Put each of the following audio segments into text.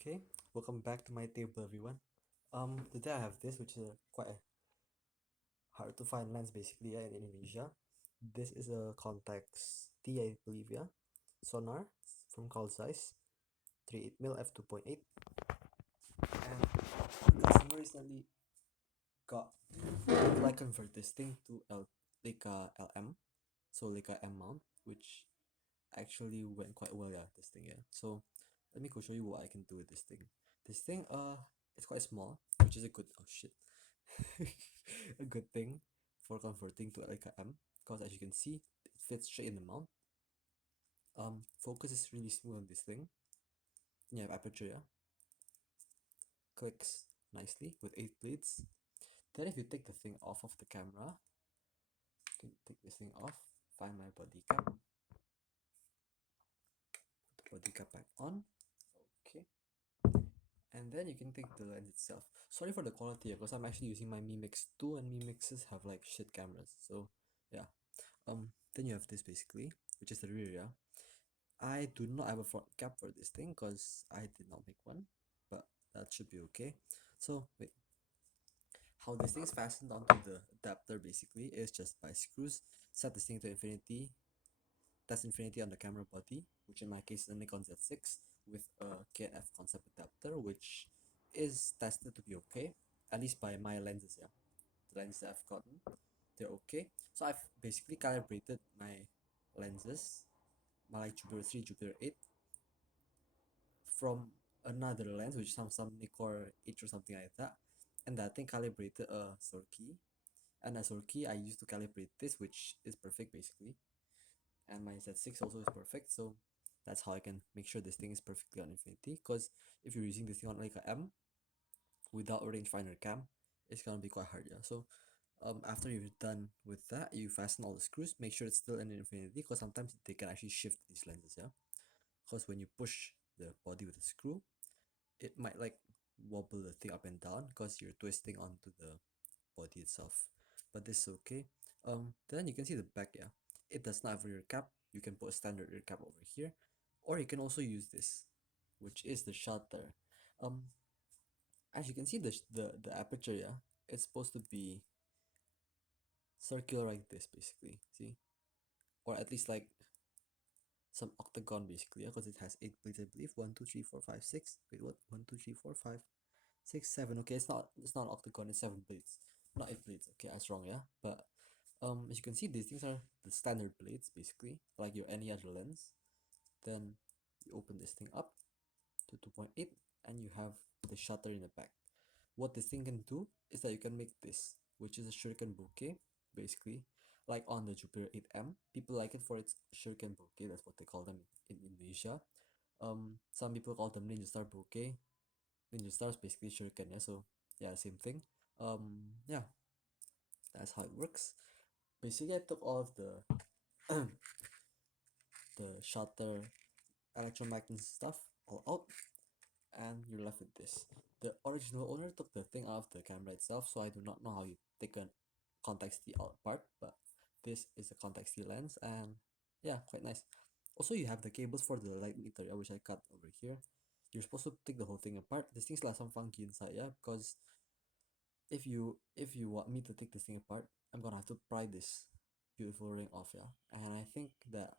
Okay, welcome back to my table, everyone. Today I have this, which is quite a hard to find lens, basically, in Indonesia. This is a Contax T, I believe, yeah. Sonnar from Zeiss, 3.8mm f2.8, and the customer recently got like convert this thing to Leica LM, so Leica M mount, which actually went quite well, yeah. This thing, yeah. So let me go show you what I can do with this thing. This thing, it's quite small, which is a good, oh shit, a good thing for converting to like a M, because as you can see, it fits straight in the mount. Focus is really smooth on this thing. You have aperture, yeah, clicks nicely with 8 pleats. Then if you take the thing off of the camera, you can take this thing off, find my body cap, put the body cap back on, okay, and then you can take the lens itself. Sorry for the quality, because I'm actually using my Mi Mix 2 and Mi Mixes have like shit cameras, so yeah. Then you have this basically, which is the rear, yeah. I do not have a front cap for this thing because I did not make one, but that should be okay. So wait, how this thing is fastened onto the adapter basically is just by screws. Set this thing to infinity, test infinity on the camera body, which in my case is a Nikon Z6 with a K&F concept adapter, which is tested to be okay, at least by my lenses, yeah. The lenses that I've gotten, they're okay. So I've basically calibrated my lenses, my like Jupiter 3, Jupiter 8, from another lens, which is some Nikkor H or something like that, and that thing calibrated a Sorky, and a Sorky I used to calibrate this, which is perfect basically, and my Z6 also is perfect. So that's how I can make sure this thing is perfectly on infinity. Because if you're using this thing on like a M without a rangefinder cam, it's gonna be quite hard, yeah. So after you're done with that, you fasten all the screws, make sure it's still in infinity, because sometimes they can actually shift these lenses, yeah. Because when you push the body with a screw, it might like wobble the thing up and down because you're twisting onto the body itself. But this is okay. Then you can see the back, yeah. It does not have a rear cap. You can put a standard rear cap over here, or you can also use this, which is the shutter. Um, as you can see, the aperture, yeah, it's supposed to be circular like this, basically. See, or at least like some octagon, basically, yeah, because it has 8 plates, I believe. One, two, three, four, five, six. Wait, what? One, two, three, four, five, 6, 7. Okay, it's not an octagon, it's 7 plates. Not 8 plates. Okay, that's wrong, yeah. But as you can see, these things are the standard plates, basically, like your any other lens. Then you open this thing up to 2.8 and you have the shutter in the back. What this thing can do is that you can make this, which is a shuriken bokeh, basically, like on the Jupiter 8M. People like it for its shuriken bokeh, that's what they call them in Indonesia. Some people call them ninja star bokeh. Ninja Stars basically shuriken, yeah. So yeah, same thing. Yeah, that's how it works. Basically, I took all of the shutter electromagnet stuff all out, and you're left with this. The original owner took the thing out of the camera itself, so I do not know how you take a Contax T out part, but this is a Contax T lens, and yeah, quite nice. Also, you have the cables for the light meter, yeah, which I cut over here. You're supposed to take the whole thing apart. This thing's like some funky inside, yeah, because if you want me to take this thing apart, I'm gonna have to pry this beautiful ring off, yeah. And I think that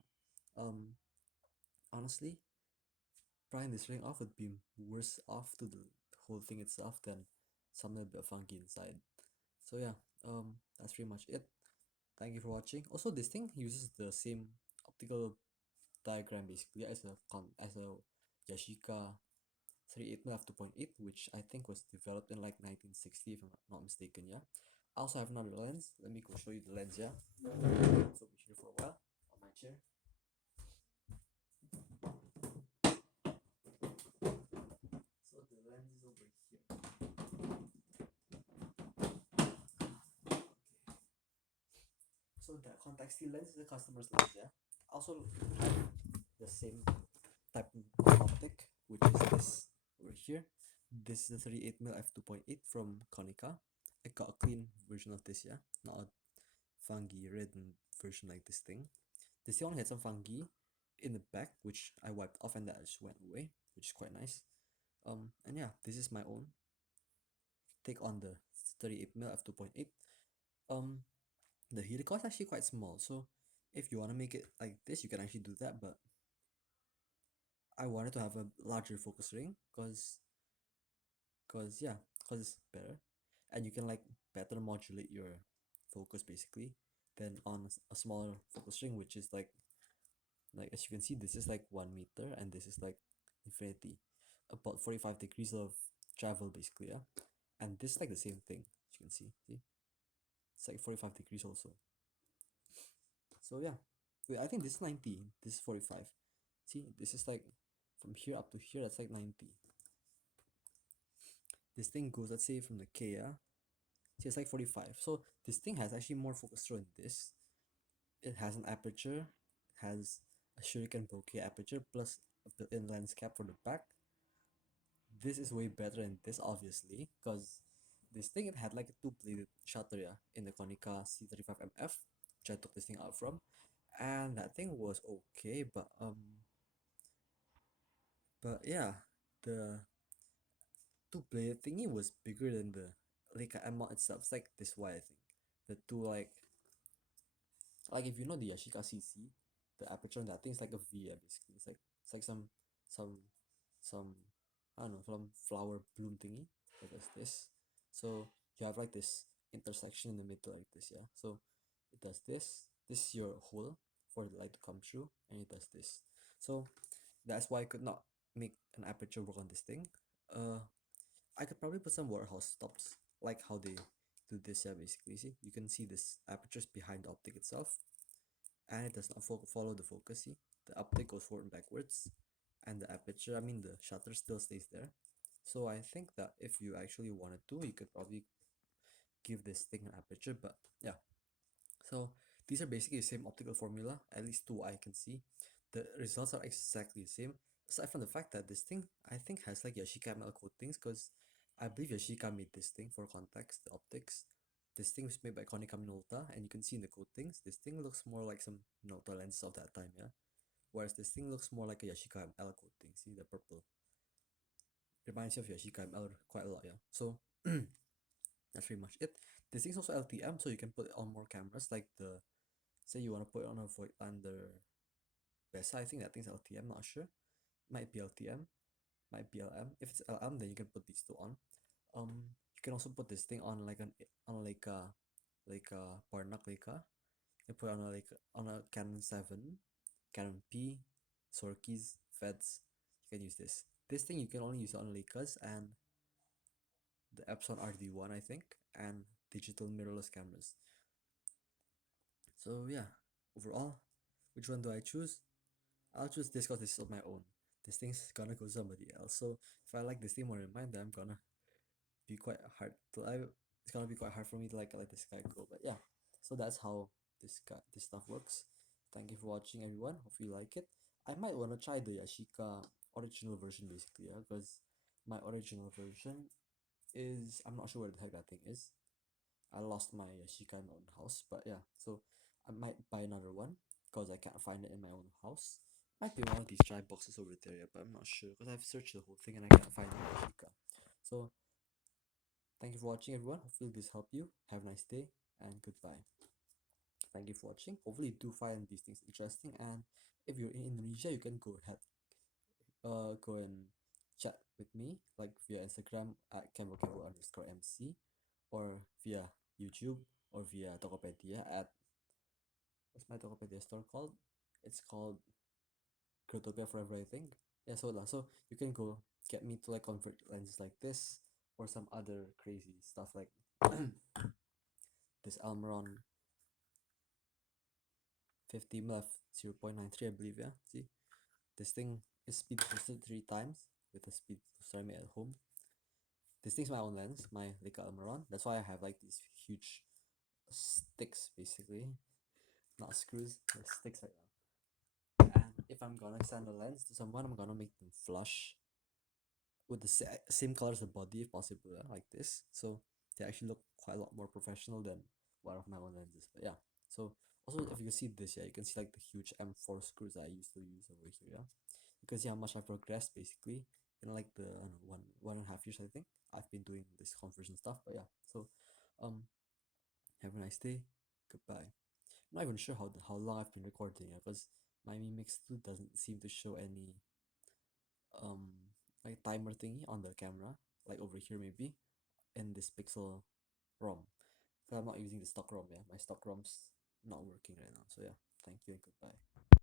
um honestly, prying this ring off would be worse off to the whole thing itself than something a bit funky inside. So yeah, that's pretty much it. Thank you for watching. Also, this thing uses the same optical diagram basically as a Yashica 3.8mm f2.8, which I think was developed in like 1960 if I'm not mistaken, yeah. I also have another lens. Let me go show you the lens, yeah. It's over here for a while on my chair. So the lens is over here. Okay. So the Contax T lens is a customer's lens, yeah. I also have the same type of optic, which is this over here. This is the 38mm f2.8 from Konica. I got a clean version of this, yeah, not a fungi red version like this thing. This thing only had some fungi in the back, which I wiped off and that just went away, which is quite nice. And yeah, this is my own take on the 38mm f2.8. Um, the helical is actually quite small, so if you want to make it like this, you can actually do that. But I wanted to have a larger focus ring cause yeah, cause it's better, and you can like better modulate your focus basically than on a smaller focus ring, which is like as you can see, this is like 1 meter, and this is like infinity, about 45 degrees of travel basically, yeah. And this is like the same thing, as you can see, it's like 45 degrees also. So yeah, wait, I think this is 90, this is 45. See, this is like from here up to here, that's like 90. This thing goes, let's say, from the K, yeah. See, it's like 45. So this thing has actually more focus through in this. It has an aperture, it has a shuriken bokeh aperture plus a built-in lens cap for the back. This is way better than this, obviously, because this thing, it had like a two-bladed shutter, yeah, in the Konica C35MF, which I took this thing out from, and that thing was okay, but yeah, the two-bladed thingy was bigger than the Leica M mount itself. It's like this wide, I think. The two like if you know the Yashica CC, the aperture on that thing is like a V, yeah, basically. It's like some some I don't know, some flower bloom thingy. Like this. So you have like this intersection in the middle like this, yeah. So it does this. This is your hole for the light to come through, and it does this. So that's why I could not make an aperture work on this thing. Uh, I could probably put some warehouse stops, like how they do this, yeah. Basically, see, you can see this apertures behind the optic itself, and it does not follow the focus. See, the optic goes forward and backwards, and the aperture, I mean the shutter, still stays there. So I think that if you actually wanted to, you could probably give this thing an aperture. But yeah, so these are basically the same optical formula, at least two I can see. The results are exactly the same, aside from the fact that this thing, I think, has like Yashica metal coatings, because I believe Yashica made this thing for Contax, the optics. This thing was made by Konica Minolta, and you can see in the coatings, this thing looks more like some Minolta lenses of that time, yeah? Whereas this thing looks more like a Yashica ML coating, see the purple? Reminds you of Yashica ML quite a lot, yeah? So, that's pretty much it. This thing's also LTM, so you can put it on more cameras, like the, say you want to put it on a Voigtlander Bessa, I think that thing's LTM, not sure. Might be LTM, might be LM. If it's LM, then you can put these two on. You can also put this thing on like a Barnack Leica. You can put it on a Canon 7, Canon P, Sorkis, Feds. You can use this. This thing you can only use it on Leicas and the Epson RD1, I think, and digital mirrorless cameras. So yeah, overall, which one do I choose? I'll choose this because this is on my own. This thing's gonna go somebody else. So if I like this thing more than mine, then I'm gonna be quite hard to I it's gonna be quite hard for me to like this guy go. But yeah, so that's how this stuff works. Thank you for watching, everyone. Hope you like it. I might wanna try the Yashica original version basically, yeah, because my original version is, I'm not sure where the heck that thing is. I lost my Yashica in my own house, but yeah, so I might buy another one because I can't find it in my own house. Might be one of these dry boxes over there, yeah, but I'm not sure because I've searched the whole thing and I can't find the Yashica. So thank you for watching, everyone. Hopefully this helped you. Have a nice day and goodbye. Thank you for watching. Hopefully you do find these things interesting, and if you're in Indonesia, you can go ahead, go and chat with me like via Instagram at kevo_MC, or via YouTube, or via Tokopedia at, what's my Tokopedia store called? It's called Grotopia Forever, I think. Yeah, so you can go get me to like convert lenses like this, or some other crazy stuff like this Almiron 50mm f/0.93, I believe. Yeah, see, this thing is speed boosted 3 times with a speed booster I made at home. This thing's my own lens, my Leica Almiron. That's why I have like these huge sticks, basically, not screws, they're sticks right now. And if I'm gonna send a lens to someone, I'm gonna make them flush with the same color as the body if possible, yeah, like this. So they actually look quite a lot more professional than one of my own lenses. But yeah, so also if you can see this, yeah, you can see like the huge M4 screws that I used to use over here, yeah. You can see how much I've progressed basically in like the I don't know, 1.5 years I think I've been doing this conversion stuff. But yeah, so um have a nice day. Goodbye. I'm not even sure how long I've been recording because my Mimix 2 doesn't seem to show any um like timer thingy on the camera, like over here maybe in this Pixel ROM. So I'm not using the stock ROM. Yeah, my stock ROM's not working right now. So yeah, thank you and goodbye.